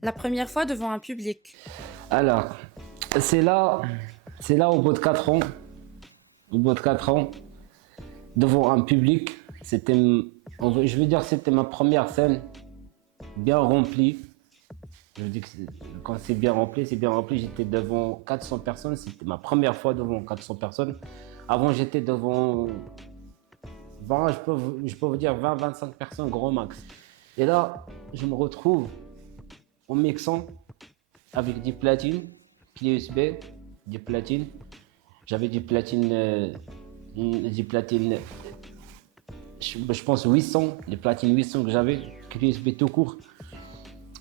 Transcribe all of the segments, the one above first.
La première fois devant un public. Alors, c'est là, au bout de 4 ans, devant un public, je veux dire, c'était ma première scène bien remplie. Je veux dire que quand c'est bien rempli. J'étais devant 400 personnes, c'était ma première fois devant 400 personnes. Avant, j'étais devant 20, je peux vous dire 20-25 personnes, grand max. Et là, je me retrouve en mixant avec des platines, clé USB, des platines. J'avais des platines, je pense 800, les platines 800 que j'avais, clé USB tout court.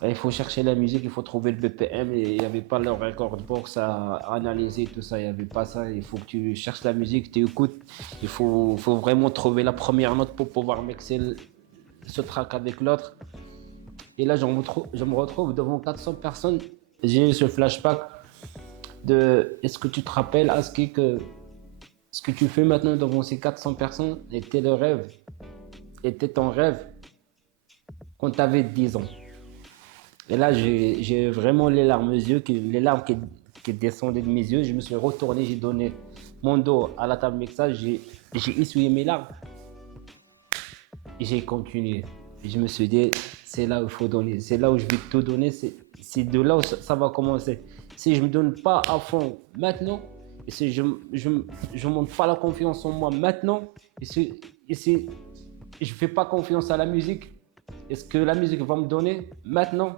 Et il faut chercher la musique, il faut trouver le BPM, et il n'y avait pas le record box à analyser, tout ça, il n'y avait pas ça. Il faut que tu cherches la musique, tu écoutes. Faut vraiment trouver la première note pour pouvoir mixer ce track avec l'autre. Et là, je me retrouve devant 400 personnes. J'ai eu ce flashback de est-ce que tu te rappelles, Aski, que ce que tu fais maintenant devant ces 400 personnes était ton rêve quand tu avais 10 ans. Et là, j'ai vraiment les larmes aux yeux, qui descendaient de mes yeux. Je me suis retourné, j'ai donné mon dos à la table mixage, j'ai essuyé mes larmes et j'ai continué. Et je me suis dit, c'est là où il faut donner, c'est là où je vais tout donner, c'est de là où ça va commencer. Si je ne me donne pas à fond maintenant, et si je ne montre pas la confiance en moi maintenant, et si je ne fais pas confiance à la musique, est-ce que la musique va me donner maintenant,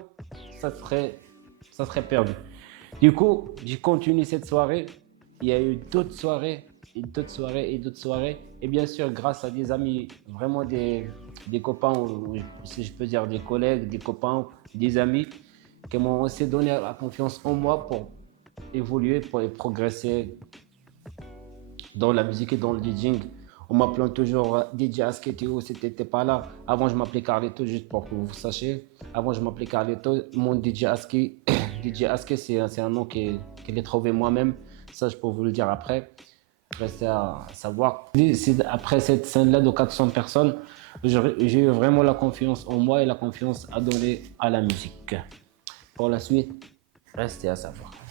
ça serait perdu. Du coup, j'ai continué cette soirée. Il y a eu d'autres soirées, et d'autres soirées, et d'autres soirées. Et bien sûr, grâce à des amis, vraiment des copains, ou si je peux dire des collègues, des copains, des amis, qui m'ont aussi donné la confiance en moi pour évoluer, pour progresser dans la musique et dans le DJing. On m'appelait toujours DJ Asketio, c'était pas là. Avant, je m'appelais Carlito, juste pour que vous sachiez. Avant, je m'appelais Carlito. Mon DJ Aske, DJ Aske, c'est un nom que j'ai trouvé moi-même. Ça, je peux vous le dire après. Restez à savoir. Après cette scène-là de 400 personnes, j'ai eu vraiment la confiance en moi et la confiance à donner à la musique. Pour la suite, restez à savoir.